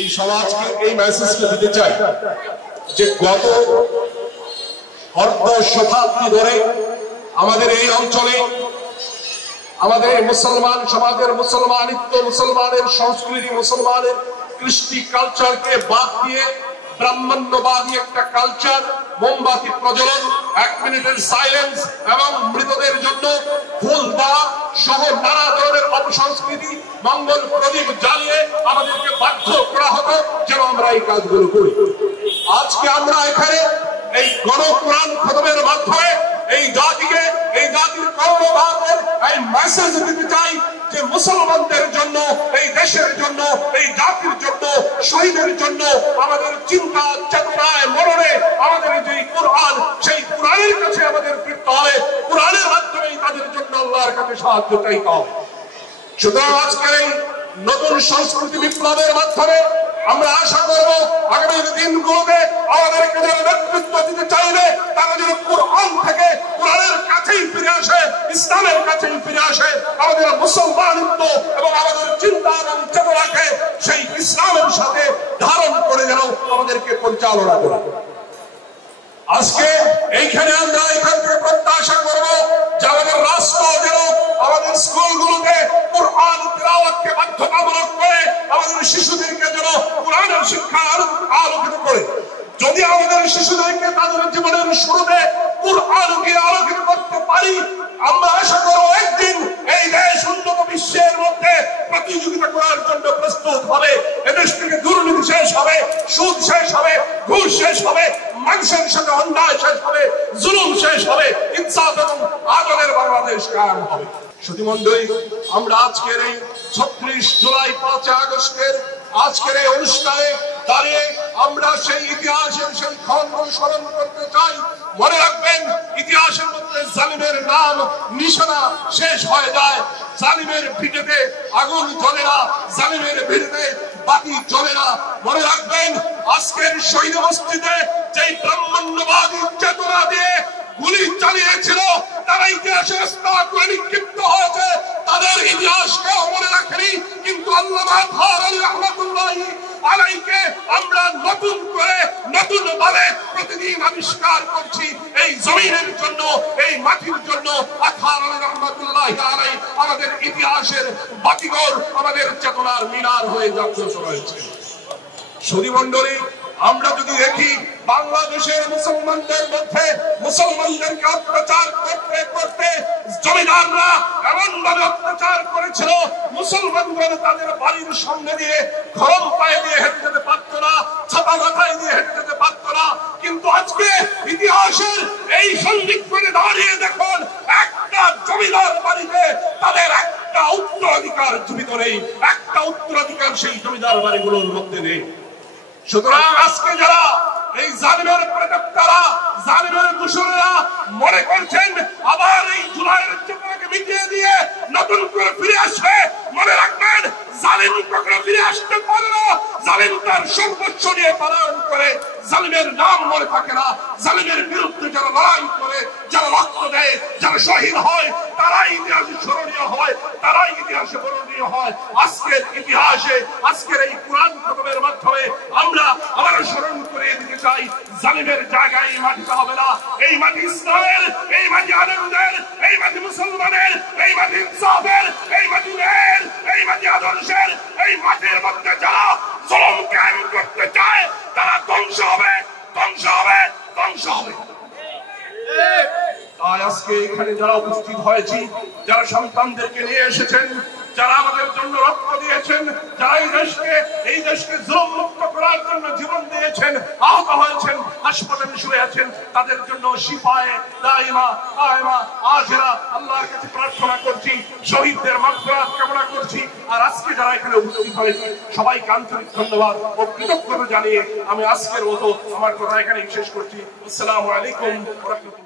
এই সমাজকে এই মেসেজটা দিতে চাই যে গত অর্ধ শতাব্দী ধরে আমাদের এই অঞ্চলে আমাদের মুসলমান সমাজের মুসলমানিত্ব, মুসলমানের সংস্কৃতি, মুসলমানের কৃষ্টি কালচারকে বাদ দিয়ে ব্রাহ্মণ্যবাদী একটা কালচার, মোমবাতি প্রজ্বলন, 1 মিনিটের সাইলেন্স এবং মৃতদের জন্য ফুল দেওয়া সহ নানা ধরনের অপসংস্কৃতি, মঙ্গল প্রদীপ জ্বালিয়ে আমাদেরকে বাধ্য করা হতো যেন আমরা এই কাজগুলো করি। আজকে আমরা এখানে এই গণকুরআন খতমের মাধ্যমে এই জাতিকে, এই জাতির কর্মভাবের এই মেসেজ দিতে চাই যে মুসলমানদের জন্য, এই দেশের জন্য, এই জাতির জন্য, শহীদের জন্য আমাদের চিন্তা চেতনায় মরণে আমাদের যে কুরআন, সেই কুরআনের কাছে আমাদের ফিরতে হবে। কুরআনের মাধ্যমেই তাদের জন্য আল্লাহর কাছে সাহায্য চাইতে হবে। সুতরাং আজকের এই নতুন সংস্কৃতি বিপ্লবের মাধ্যমে আমরা আশা করব আগামী দিনগুলোতে আমাদেরকে যারা নেতৃত্ব দিতে চাইবে তারা যেন কুরআন থেকে কুরআনের কাছেই ফিরে আসে, ইসলামের কাছেই ফিরে আসে, আমাদের মুসলমানিত্ব এবং আমাদের চিন্তা এবং চেতনাকে সেই ইসলামের সাথে ধারণ করে যেন আমাদেরকে পরিচালনা করে। আজকে এইখানে আমরা এখান থেকে প্রত্যাশা করব যে আমাদের রাষ্ট্র যেন আমাদের স্কুলগুলোতে কুরআন তিলাওয়াতকে বাধ্যতামূলক করে আমাদের শিশুদেরকে যেন কুরআনের শিক্ষা আলোকিত করে। যদি আমাদের শিশুদেরকে তাদের জীবনের শুরুতে কুরআনকে আলোকিত করতে পারি, আমরা আশা করব একদিন এই দেশ উন্নত বিশ্বের মধ্যে প্রতিযোগিতা করার জন্য প্রস্তুত হবে। এদেশ থেকে দুর্নীতি শেষ হবে, সুদ শেষ হবে, ঘুষ শেষ হবে, মানুষের সাথে অন্যায় শেষ হবে, জুলুম শেষ হবে, ইনসাফ এবং আদলের বাংলাদেশ কায়েম হবে। সুধীমণ্ডলী, আমরা আজকের এই 36 জুলাই 5 আগস্টের আজকের এই অনুষ্ঠানে দাঁড়িয়ে আমরা সেই ইতিহাসের সেই ক্ষণগুলো স্মরণ করতে চাই। মনে রাখবেন, ইতিহাসের মধ্যে জালিমের নাম নিশানা শেষ হয়ে যায়। জালিমের ভিটেতে আগুন জ্বলে না, জালিমের ভিটেতে বাতি জ্বলে না। মনে রাখবেন, আজকের শহীদ মসজিদে যেই ব্রাহ্মণ্যবাদী চেতনা দিয়ে গুলি চালিয়েছিল তারা ইতিহাসের স্তর করে নিক্ষিপ্ত হয়েছে, তাদের ইতিহাসকেও মনে রাখেনি। কিন্তু আল্লামা আলী রহমাতুল্লাহি আলাইহিকে আমরা নতুন করে নতুন ভাবে প্রতিদিন আবিষ্কার করছি এই জমিনের জন্য, এই মাটির জন্য। আলী রহমাতুল্লাহি আলাইহি আমাদের ইতিহাসের বাতিঘর, আমাদের চেতনার মিনার হয়ে জাগ্রত রয়েছে। সুধীমণ্ডলী, আমরা যদি দেখি বাংলাদেশের মুসলমানদের মধ্যে মুসলমানদেরকে অত্যাচার করতে করতে জমিদাররা এমন ভাবে অত্যাচার করেছিল, মুসলমানগণ তাদের বাড়ির সামনে দিয়ে গরম পায়ে দিয়ে হেঁটে যেতে পারত না, ছাতা মাথায় দিয়ে হেঁটে যেতে পারত না। কিন্তু আজকে ইতিহাসের এই সন্ধিক্ষণে দাঁড়িয়ে দেখুন, একটা জমিদার বাড়িতে তাদের একটা উত্তরাধিকার জীবিত নেই, একটা উত্তরাধিকার সেই জমিদার বাড়িগুলোর মধ্যে নেই। সুতরাং আজকে যারা এই জালিমের প্রেতাত্মারা, জালিমের দূষণেরা মনে করছেন আবার এই জুলাইয়ের চেতনাকে মিটিয়ে দিয়ে নতুন করে ফিরে আসবে, মনে রাখবেন জালিম কখনো ফিরে আসতে পারে না। জালিম তার সর্বোচ্চ নিয়ে পালন করে, জালিমের নাম মনে থাকে না। জালিমের বিরুদ্ধে যারা লড়াই করে, যারা রক্ত দেয়, যারা শহীদ হয়, তারাই ইতিহাসে স্মরণীয় হয়, তারাই ইতিহাসে বর্ণনীয় হয়। আজকের ইতিহাসে, আজকের এই কুরআন খতমের মাধ্যমে আমরা আবার স্মরণ করে দিতে চাই, জালিমের জায়গায় এই মাটিটা হবে না। এই মাটি ইসলামের, এই মাটি আনন্দের, এই মাটি মুসলমানের, এই মাটি ইনসাফের, এই মাটি ন্যায়ের, এই মাটি আদর্শের। এই মাটির মধ্যে যারা জুলুম কায়েম করতে চায় তারা ধ্বংস হবে, ধ্বংস হবে, ধ্বংস হবে। তাই আজকে এখানে যারা উপস্থিত হয়েছি, যারা সন্তানদেরকে নিয়ে এসেছেন, যারা আমাদের জন্য রক্ত দিয়েছেন, যারা এই দেশকে জুলুম মুক্ত করার জন্য জীবন দিয়েছেন, আহত হয়েছেন, হাসপাতালে শুয়ে আছেন, তাদের জন্য শিফায়ে দাইমা কায়েমা আজরা আল্লাহর কাছে প্রার্থনা করছি, শহীদদের মাগফিরাত কামনা করছি। আর আজকে যারা এখানে উপস্থিত হয়েছে সবাইকে আন্তরিক ধন্যবাদ ও কৃতজ্ঞতা জানিয়ে আমি আজকের মতো আমার কথা এখানেই শেষ করছি। আসসালামু আলাইকুম ওয়া রাহমাতুল্লাহ।